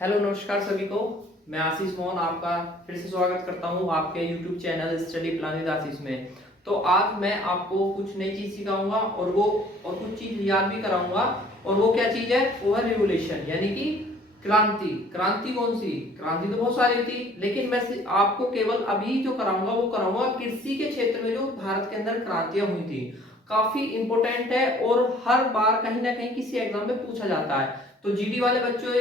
Hello नमस्कार सभी को। मैं आशीष मोहन आपका फिर से स्वागत करता हूं आपके YouTube channel study plan with Ashish में। तो आज मैं आपको कुछ नई चीज़ सिखाऊंगा और कुछ चीज़ याद भी कराऊंगा। और वो क्या चीज़ है? वो है रिवोल्यूशन, यानी कि क्रांति। क्रांति कौन सी? क्रांति तो बहुत सारी थी, लेकिन मैं आपको केवल अभी जो कराऊंगा वो कराऊंगा कृषि के क्षेत्र में जो भारत के अंदर क्रांतियां हुई थी। काफी इंपोर्टेंट है और हर बार कहीं ना कहीं किसी एग्जाम में पूछा जाता है। तो जीडी वाले बच्चों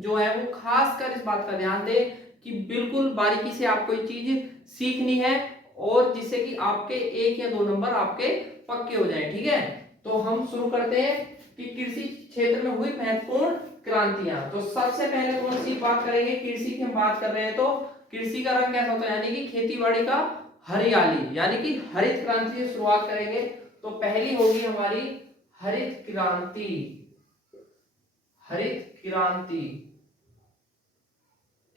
जो है वो खास कर इस बात का ध्यान दें कि बिल्कुल बारीकी से आपको ये चीज सीखनी है और जिससे कि आपके 1 या 2 नंबर आपके पक्के हो जाए। ठीक है, तो हम शुरू करते हैं कि कृषि क्षेत्र में हुई महत्वपूर्ण क्रांतियां। तो सबसे पहले कौन सी बात करेंगे? कृषि की हम बात कर रहे हैं तो कृषि का रंग कैसा होता है, यानी कि खेती बाड़ी का हरियाली, यानी कि हरित क्रांति से शुरुआत करेंगे। तो पहली होगी हमारी हरित क्रांति। हरित क्रांति,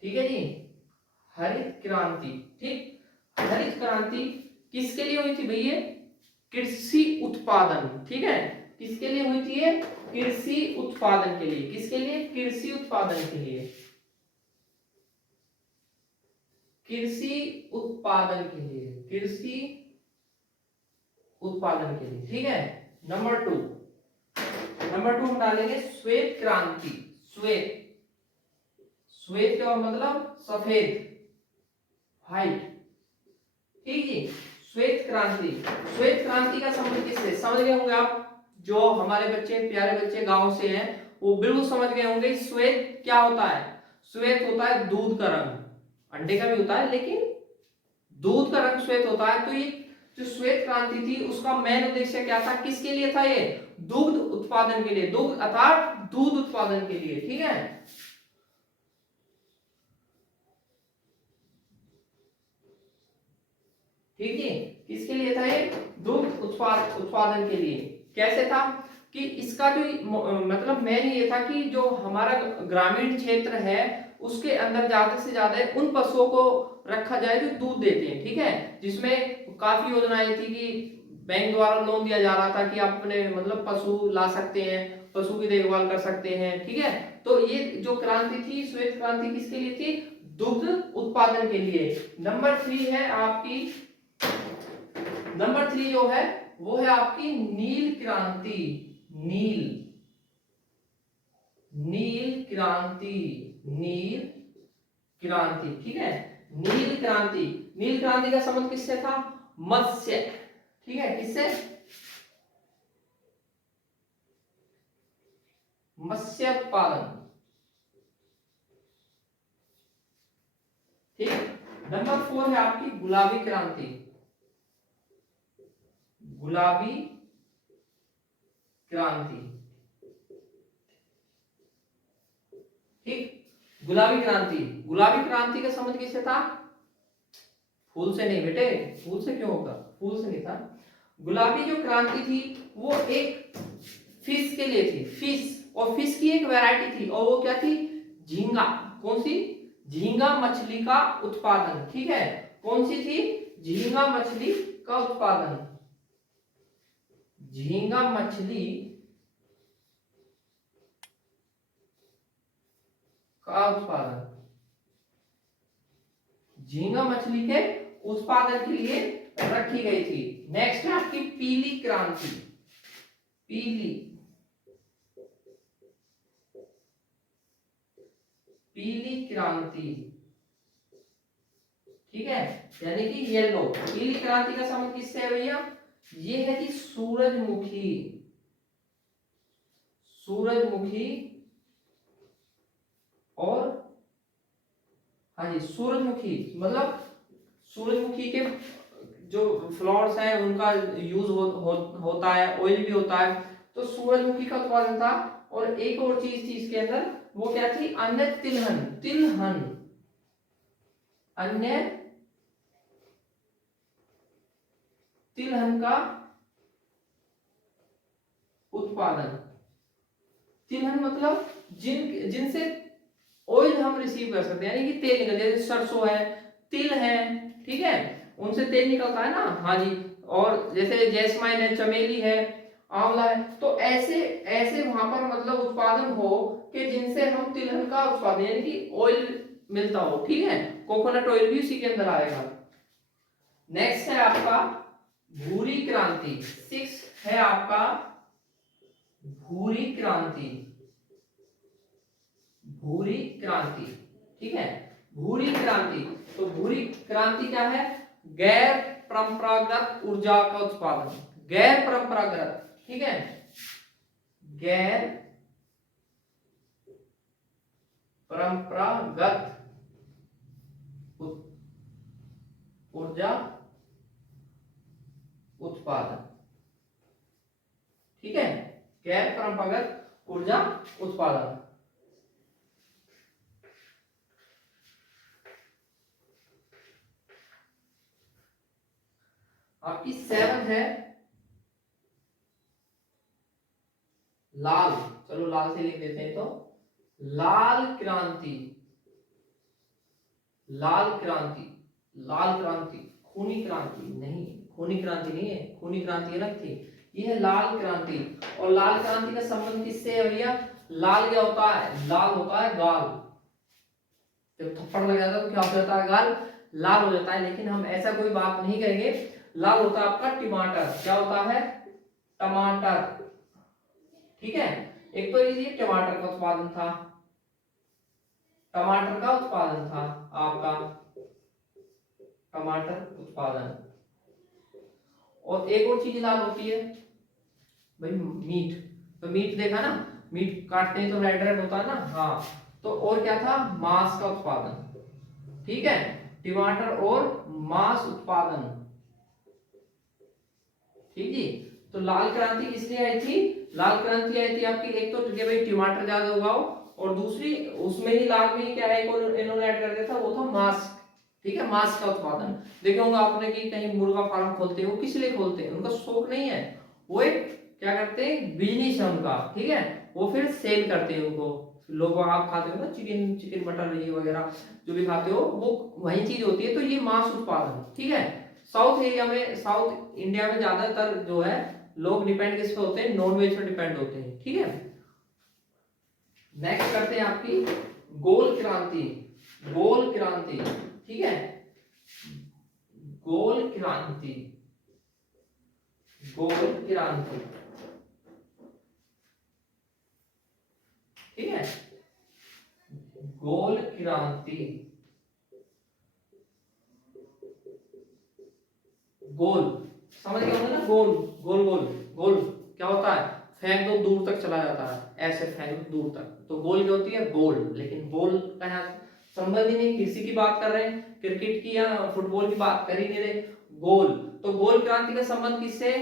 ठीक है जी, हरित क्रांति। ठीक, हरित क्रांति किसके लिए हुई थी भैया? कृषि उत्पादन। ठीक है, किसके लिए हुई थी ये? कृषि उत्पादन के लिए। किसके लिए? कृषि उत्पादन के लिए। कृषि उत्पादन के लिए। कृषि उत्पादन के लिए। ठीक है, नंबर 2 हम डालेंगे श्वेत क्रांति। श्वेत, श्वेत का मतलब सफेद, व्हाइट। ठीक जी, श्वेत क्रांति। श्वेत क्रांति का संबंध किससे? समझ गए होंगे आप, जो हमारे बच्चे, प्यारे बच्चे गांव से हैं, वो बिल्कुल समझ गए होंगे श्वेत क्या होता है। श्वेत होता है दूध का रंग। अंडे का भी होता है, लेकिन दूध का रंग श्वेत होता है। तो ये जो श्वेत क्रांति थी उसका मेन उद्देश्य क्या था? किसके लिए था ये? दुग्ध उत्पादन के लिए। दुग्ध अर्थात दूध उत्पादन के लिए। ठीक है, ठीक है, किसके लिए था ये? दुग्ध उत्पादन के लिए। कैसे था कि इसका जो मतलब मेन ये था कि जो हमारा ग्रामीण क्षेत्र है उसके अंदर ज्यादा से ज्यादा उन पशुओं को रखा जाए जो दूध देते हैं। ठीक है, जिसमें काफी योजनाएं थी कि बैंक द्वारा लोन दिया जा रहा था कि आप अपने मतलब पशु ला सकते हैं, पशु की देखभाल कर सकते हैं। ठीक है, तो ये जो क्रांति थी, श्वेत क्रांति, किसके लिए थी? दुग्ध उत्पादन के लिए। नंबर 3 है आपकी, नंबर 3 जो है वो है आपकी नील क्रांति। नील, नील क्रांति, नील क्रांति। ठीक है, नील क्रांति। नील क्रांति का संबंध किससे था? मत्स्य। ठीक है, किससे? मत्स्य उत्पादन। ठीक, नंबर 4 है आपकी गुलाबी क्रांति। गुलाबी क्रांति। ठीक, गुलाबी क्रांति। गुलाबी क्रांति का संबंध किससे था? फूल से नहीं बेटे, फूल से क्यों होगा? फूल से नहीं था। गुलाबी जो क्रांति थी वो एक फिश के लिए थी। फिश, और फिश की एक वैरायटी थी, और वो क्या थी? झींगा। कौन सी? झींगा मछली का उत्पादन। ठीक है, कौन सी थी? झींगा मछली का उत्पादन। झींगा मछली का उत्पादन। झींगा मछली के उत्पादन के लिए रखी गई थी। नेक्स्ट है आपकी पीली क्रांति। पीली, पीली क्रांति। ठीक है, यानी कि येलो। पीली क्रांति का संबंध किससे है भैया? ये है कि सूरजमुखी। सूरजमुखी और, हाँ जी, सूरजमुखी मतलब सूरजमुखी के जो फ्लावर्स हैं उनका यूज होता है, ऑयल भी होता है। तो सूरजमुखी का उत्पादन था। और एक और चीज थी इसके अंदर, वो क्या थी? अन्य तिलहन। तिलहन, अन्य तिलहन का उत्पादन। तिलहन मतलब जिनसे ऑयल हम रिसीव कर सकते हैं, यानी कि तेल निकल, जैसे सरसों है, तिल है, ठीक है, उनसे तेल निकलता है ना। हाँ जी, और जैसे जैस्माइन है, चमेली है, आंवला है, तो ऐसे ऐसे वहां पर मतलब उत्पादन हो कि जिनसे हम तिलहन का उत्पादन यानी कि ऑयल मिलता हो, ठीक है, कोकोनट ऑयल भी उसी के अंदर आएगा। नेक्स्ट है आपका भूरी क्रांति, 6 है आपका भूरी क्रांति, भूरी क्रांति, ठीक है, भूरी क्रांति। तो भूरी क्रांति क्या है? गैर परंपरागत ऊर्जा का उत्पादन, गैर परंपरागत, ठीक है, गैर परंपरागत ऊर्जा उत्पादन, ठीक है, गैर परंपरागत ऊर्जा उत्पादन। आपकी 7 है लाल, चलो लाल से लिख देते हैं। तो लाल क्रांति, लाल क्रांति, लाल क्रांति, खूनी क्रांति नहीं, खूनी क्रांति नहीं है, खूनी क्रांति अलग थी, ये है लाल क्रांति। और लाल क्रांति का संबंध किससे है भैया? लाल क्या होता है? लाल होता है गाल, जब थप्पड़ लग जाता है तो क्या हो जाता है? गाल लाल हो जाता है। लेकिन हम ऐसा कोई बात नहीं करेंगे, लाल होता है आपका टमाटर, क्या होता है? टमाटर, ठीक है। एक तो ये टमाटर का उत्पादन था, टमाटर का उत्पादन था आपका, टमाटर उत्पादन। और एक और चीज लाल होती है भाई, मीट। तो मीट देखा ना, मीट काटते हैं तो रेड रेड होता है ना, हाँ। तो और क्या था? मांस का उत्पादन, ठीक है, टमाटर और मांस उत्पादन, ठीक जी। तो लाल क्रांति किसने आई थी? लाल क्रांति आई थी आपकी, एक तो ठीक है भाई टमाटर ज्यादा उगाओ, और दूसरी उसमें ही लाल में ही क्या है, इन्होंने ऐड कर दिया था, वो था मांस, ठीक है, मांस का उत्पादन। देखे होंगे आपने कि कहीं मुर्गा फार्म खोलते हैं, वो किस लिए खोलते हैं? उनका शौक नहीं है, वो एक क्या करते हैं, बिजनेस है उनका, ठीक है, वो फिर सेल करते हैं उनको। लोग आप खाते हो ना चिकन, चिकन मटन ये वगैरह जो भी खाते हो, वो वही चीज होती है। तो ये मांस उत्पादन, ठीक है। साउथ एरिया में, साउथ इंडिया में ज्यादातर जो है लोग डिपेंड किस पे होते हैं? नॉन वेज पे डिपेंड होते हैं, ठीक है। नेक्स्ट करते हैं आपकी गोल क्रांति, गोल क्रांति, ठीक है, गोल क्रांति, गोल क्रांति, ठीक है, गोल क्रांति। गोल समझ गए होंगे ना, गोल गोल गोल गोल क्या होता है? फेंक दो दूर तक चला जाता है, ऐसे फेंक दो दूर तक, तो गोल क्या होती है? गोल। लेकिन गोल का यहाँ संबंध ही नहीं, किसी की बात कर रहे हैं, क्रिकेट की या फुटबॉल की बात कर ही नहीं रहे, गोल। तो गोल क्रांति का संबंध किससे?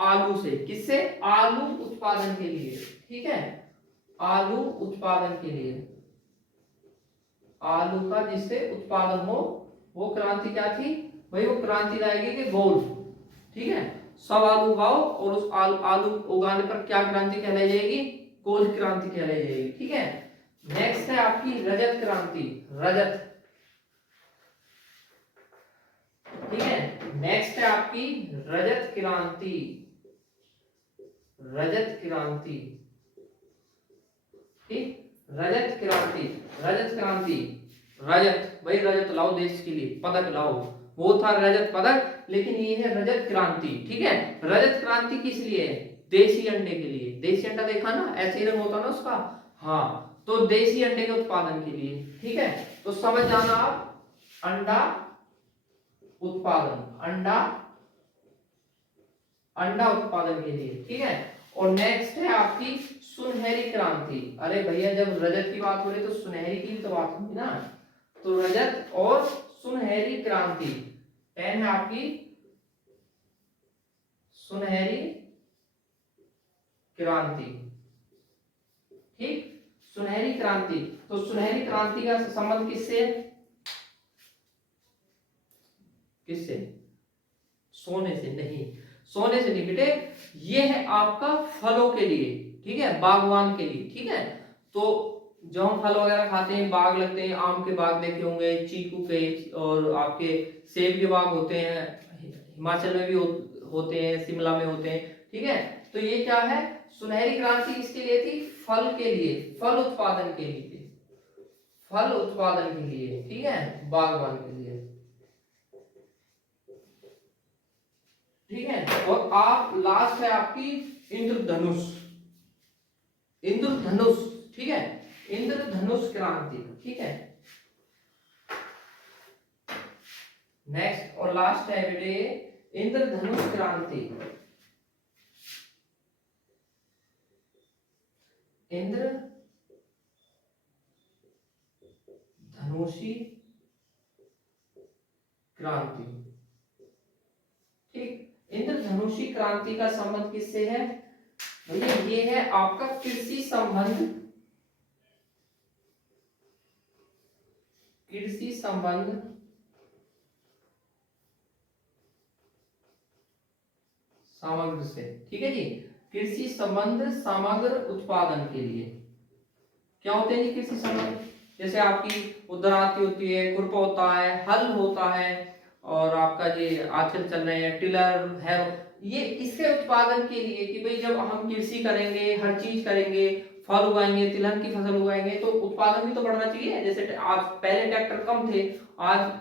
आलू से। किससे? आलू उत्पादन के लिए, ठीक है, आलू उत्पादन के लिए, आलू का जिससे उत्पादन हो, वो क्रांति क्या थी भाई? वो क्रांति लाएगी कि गोल, ठीक है, सब आलू उगाओ, और उस आलू उगाने पर क्या क्रांति कहलाई जाएगी? गोल क्रांति कहलाई जाएगी, ठीक है। नेक्स्ट है आपकी रजत क्रांति, रजत, ठीक है, नेक्स्ट है आपकी रजत क्रांति, रजत क्रांति, ठीक, रजत क्रांति, रजत क्रांति, रजत भाई, रजत लाओ देश के लिए, पदक लाओ, वो था रजत पदक, लेकिन ये है रजत क्रांति, ठीक है। रजत क्रांति किस लिए? देसी अंडे के लिए। देसी अंडा देखा ना, ऐसे ही रंग होता ना उसका, हाँ, तो देसी अंडे के उत्पादन के लिए, ठीक है। तो समझ जाना आप, अंडा उत्पादन, अंडा, अंडा उत्पादन के लिए, ठीक है। और नेक्स्ट है आपकी सुनहरी क्रांति। अरे भैया, जब रजत की बात हो रही तो सुनहरी की भी तो बात होगी ना, तो रजत और सुनहरी क्रांति। 10 है आपकी सुनहरी क्रांति, ठीक, सुनहरी क्रांति। तो सुनहरी क्रांति का संबंध किससे? किससे? सोने से नहीं, सोने से नहीं बेटे, ये है आपका फलों के लिए, ठीक है, बागवान के लिए, ठीक है। तो जो हम फल वगैरह खाते हैं, बाग लगते हैं, आम के बाग देखे होंगे, चीकू के, और आपके सेब के बाग होते हैं, हिमाचल में भी होते हैं, शिमला में होते हैं, ठीक है। तो ये क्या है? सुनहरी क्रांति किसके लिए थी? फल के लिए, फल उत्पादन के लिए, फल उत्पादन के लिए, ठीक है, बागवान के लिए, ठीक है। और आप लास्ट है आपकी इंद्रधनुष, इंद्रधनुष, ठीक है, इंद्रधनुष क्रांति, ठीक है। नेक्स्ट और लास्ट है बेटे इंद्रधनुष क्रांति, इंद्रधनुषी क्रांति, ठीक। इंद्रधनुषी क्रांति का संबंध किससे है भैया? ये है आपका कृषि संबंध, कृषि संबंध सामग्री से, ठीक है जी। कृषि संबंध सामग्र उत्पादन के लिए क्या होते हैं जी कृषि संबंध? जैसे आपकी उदराती होती है, खुरपा होता है, हल होता है, और आपका ये आजकल चल रहे हैं टिलर है, ये इसके उत्पादन के लिए कि भाई जब हम कृषि करेंगे, हर चीज करेंगे, फल उगाएंगे, तिलहन की फसल उगाएंगे, तो उत्पादन भी तो बढ़ना चाहिए। जैसे आज पहले ट्रैक्टर कम थे, आज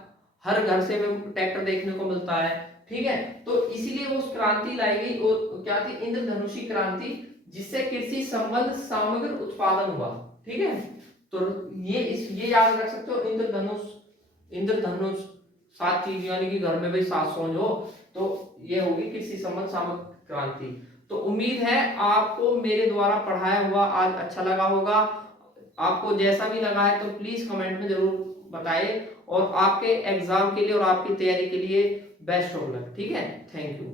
हर घर से में ट्रैक्टर देखने को मिलता है, ठीक है। तो इसीलिए वो क्रांति लाई गई, और क्या थी? इंद्रधनुषी क्रांति, जिससे कृषि संबंध सामग्री उत्पादन हुआ, ठीक है। तो ये याद रख सकते हो, इंद्रधनुष, इंद्रधनुष 7 चीज, यानी कि घर में भाई 7 सोच हो, तो ये होगी कृषि संबंध सामग्री क्रांति। तो उम्मीद है आपको मेरे द्वारा पढ़ाया हुआ आज अच्छा लगा होगा। आपको जैसा भी लगा है तो प्लीज कमेंट में जरूर बताएं, और आपके एग्जाम के लिए और आपकी तैयारी के लिए बेस्ट ऑफ लक, ठीक है। Thank you.